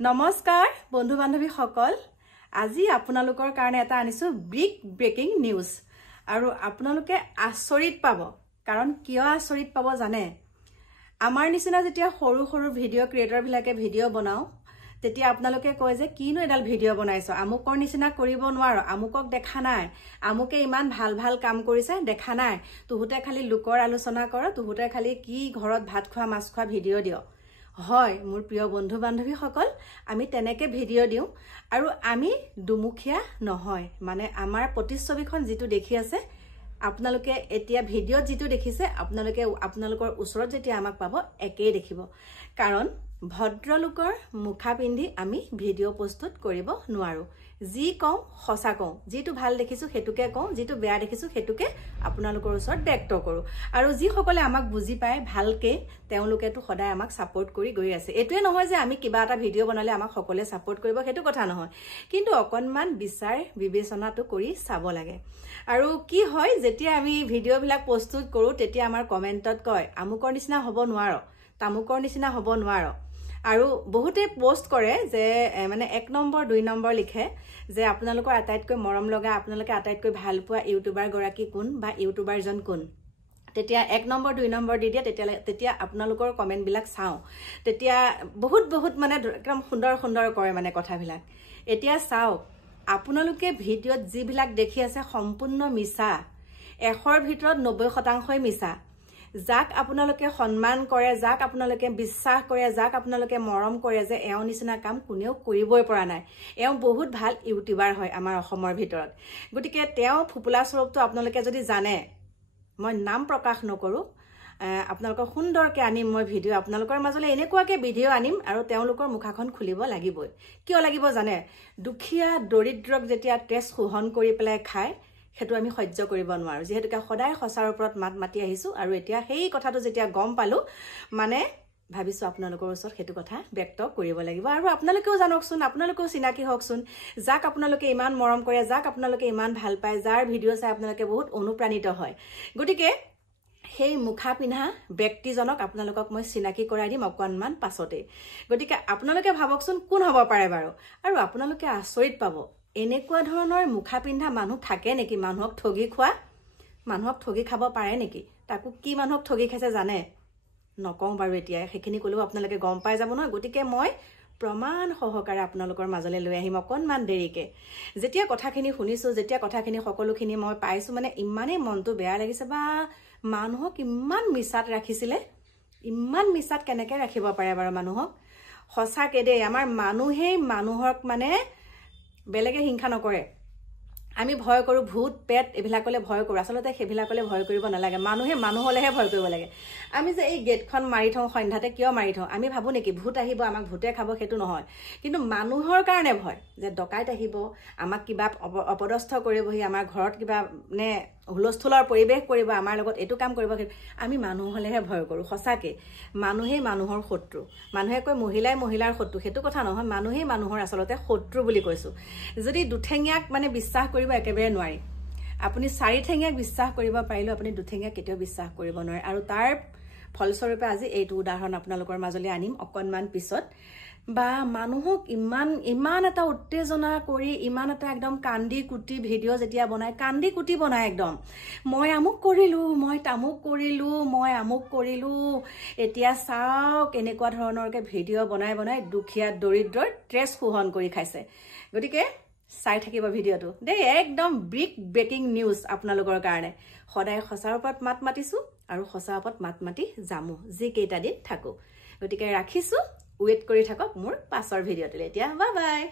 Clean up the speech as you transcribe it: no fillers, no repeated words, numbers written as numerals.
নমস্কাৰ বন্ধু বান্ধৱী সকল আজি আপোনালোকৰ কাৰণে এটা আনিছো বিগ ব্ৰেকিং নিউজ আৰু আপোনালোকে আচৰিত পাব কাৰণ কিয় আচৰিত পাব জানে আমাৰ নিচিনা যেতিয়া সৰু সৰু ভিডিও ক্ৰিয়েটৰ বিলাকে ভিডিও বনাও তেতিয়া আপোনালোকে কয় যে কিনো এডাল ভিডিও বনাইছো আমুকৰ নিচিনা কৰিব নোৱাৰো আমুকক দেখা নাই আমুকে ইমান ভাল ভাল কাম কৰিছে দেখা নাই তুহুতে খালি লোকৰ আলোচনা কৰ তুহুতে খালি কি ঘৰত ভাত খোৱা মাছ খোৱা ভিডিও দিও হয় মোৰ প্ৰিয় বন্ধু বান্ধৱী সকল আমি তেনেকে ভিডিও দিও আৰু আমি দুমুখিয়া নহয় মানে আমাৰ প্ৰতিচ্ছবিখন যেটো দেখি আছে আপোনালোকে এতিয়া ভিডিওত যেটো দেখিছে আপোনালোকৰ ওচৰত যেতিয়া আমাক পাব একেই দেখিব কাৰণ ভদ্ৰলোকৰ মুখা পিন্ধি আমি ভিডিও প্ৰস্তুত কৰিব নোৱাৰো যি কওঁ সঁচা কওঁ যেটো ভাল দেখিছো হেতুকে কওঁ যেটো বেয়া দেখিছো হেতুকে আপোনালোকৰ ওচৰত ব্যক্ত কৰো আৰু যি সকলে আমাক বুজি পায় ভালকে তেওঁলোকেটো সদায় আমাক সাপোৰ্ট কৰি গৈ আছে এটোৱে নহয় যে আমি কিবা এটা ভিডিও বনালে আমাক সকলে সাপোৰ্ট কৰিব হেতু কথা নহয় কিন্তু অকনমান বিচাৰ বিবেচনাটো কৰি চাব লাগে আৰু কি হয় যেতিয়া আমি ভিডিও বিলাক প্ৰস্তুত কৰো তেতিয়া আমাৰ কমেন্টত কয় আমুকৰ নিচিনা হ'ব নোৱাৰো তামুকৰ নিচিনা হ'ব নোৱাৰো আৰু বহুতে পোষ্ট কৰে যে মানে 1 নম্বৰ 2 নম্বৰ লিখে যে আপোনালোকৰ আটাইতকৈ মৰম লগা আপোনালোকে আটাইতকৈ ভাল পোৱা ইউটিউবাৰ গৰাকী কোন বা ইউটিউবাৰ জন কোন তেতিয়া 1 নম্বৰ 2 নম্বৰ দি দিয়া তেতিয়া আপোনালোকৰ কমেন্ট বিলাক চাও তেতিয়া বহুত মানে একদম সুন্দৰ কৰে মানে কথাবিলাক এতিয়া চাও আপোনালোকে ভিডিওত যি বিলাক দেখি আছে সম্পূৰ্ণ মিছা 100ৰ ভিতৰত 90% মিছা যাক আপোনালোকে সন্মান কৰে যাক আপোনালোকে বিশ্বাস কৰে যাক আপোনালোকে মৰম কৰে যে এও নিচিনা কাম কোনেও কৰিবই পৰা নাই এও বহুত ভাল ইউটিউবাৰ হয় আমাৰ অসমৰ ভিতৰত গটিকে তেও ফুপুলা স্বৰূপটো আপোনালোকে যদি জানে মই নাম প্ৰকাশ নকৰো আপোনালোকৰ সুন্দৰকে আনিম মই ভিডিও আপোনালোকৰ মাজলৈ এনেকুৱাকে ভিডিও আনিম আৰু তেওঁলোকৰ মুখাখন খুলিব লাগিবই কিয় লাগিব জানে দুখিয়া দৰিদ্ৰক যেতিয়া তেজ শোহন কৰি পেলাই খায় হেতু আমি সহ্য কৰিব নোৱাৰো যেহেতুকে সদায় সঁচাৰ ওপৰত মাত মাতি আহিছো আৰু এতিয়া সেই কথাটো যেতিয়া গম পালো মানে ভাবিছো আপোনালোকৰ ওচৰত হেতু কথা ব্যক্ত কৰিব লাগিব আৰু আপোনালোকেও জানকচোন আপোনালোকেও চিনাকি হকচোন যাক আপোনালোকে ইমান মৰম কৰে যাক আপোনালোকে ইমান ভাল পায় যাৰ ভিডিও চাই আপোনালোকে বহুত অনুপ্ৰাণিত হয় গটিকে সেই মুখা পিন্ধা ব্যক্তিজনক আপোনালোকক মই চিনাকি কৰাই দিম অকনমান পাছতে গটিকে আপোনালোকে ভাবকচোন কোন হ'ব পাৰে বাৰু আৰু আপোনালোকে আচৰিত পাব এনেকুৱা ধৰণৰ মুখা পিন্ধা মানুহ থাকে নেকি মানুহক ঠগি খোৱা মানুহক ঠগি খাব পাৰে নেকি তাকো কি মানুহক ঠগি খাইছে জানে নকওঁ বাৰু এতিয়া হেখিনি কলেও আপোনালোকে গম পাই যাব নহয় গটিকে মই প্ৰমাণ সহকাৰে আপোনালোকৰ মাজলৈ লৈ আহিম অকনমান দেৰিকে যেতিয়া কথাখিনি শুনিছো যেতিয়া কথাখিনি সকলোখিনি মই পাইছো মানে ইমানে মনটো বেয়া লাগিছে বা মানুহক ইমান মিছাত ৰাখিছিলে ইমান মিছাত কেনেকৈ ৰাখিব পাৰে বাৰু মানুহক সঁচাকে দেই আমাৰ মানুহেই মানুহক মানে বেলেগে হিংসা নকৰে আমি ভয় কৰো ভূত পেট এবিলাকলে ভয় কৰো আসলতে হেবিলাকলে ভয় কৰিব নালাগে মানুহে মানুহলেহে ভয় কৰিব লাগে আমি যে এই গেটখন মাৰি থওঁ সন্ধাতে কিয় মাৰি থওঁ আমি ভাবো নেকি ভূত আহিব আমাক ভূতে খাব হেতু নহয় কিন্তু মানুহৰ কাৰণে ভয় যে ডকাইত আহিব আমাক কিবা অপদস্থ কৰিবহি আমাৰ ঘৰত কিবা নে হুলস্থুলৰ পৰিবেশ কৰিব আমাৰ লগত এটো কাম কৰিব আমি মানুহলেহে ভয় কৰো সঁচাকে মানুহে মানুহৰ শত্ৰু মানুহে কয় মহিলাই মহিলাৰ শত্ৰু হেতু কথা নহয় মানুহে মানুহৰ আসলতে শত্ৰু বুলি কৈছো যদি দুঠেঙিয়াক মানে বিশ্বাস কৰিব একেবাৰে নোৱাৰি আপুনি চাৰিঠেঙিয়াক বিশ্বাস কৰিব পাৰিলে আপুনি দুঠেঙিয়াক কেতিয়াও বিশ্বাস কৰিব নোৱাৰে আৰু তাৰ ফলস্বৰূপে আজি এইটো উদাহৰণ আপোনালোকৰ মাজলৈ আনিম অকনমান পিছত বা মানুহক ইমান এটা উত্তেজনা কৰি ইমান এটা একদম কান্দি কুটি ভিডিও যেতিয়া বনাই কান্দি কুটি বনাই একদম মই আমুক কৰিলো মই তামুক কৰিলো মই আমুক কৰিলো এতিয়া চাওক এনেকুৱা ধৰণৰকে ভিডিও বনাই দুখিয়া দৰিদ্ৰৰ ট্ৰেছ শোহন কৰি খাইছে গটিকে চাই থাকিব ভিডিওটো দেই একদম বিগ ব্ৰেকিং নিউজ আপোনালোকৰ কাৰণে সদায় সঁচাৰ ওপৰত মাত মাতিছো আৰু সঁচাৰ ওপৰত মাত মাতি যামো যি কেইটা দিন থাকো গটিকে ৰাখিছো ওয়েট কৰি থাকক মোৰ পাছৰ ভিডিওটো এতিয়া বাই বাই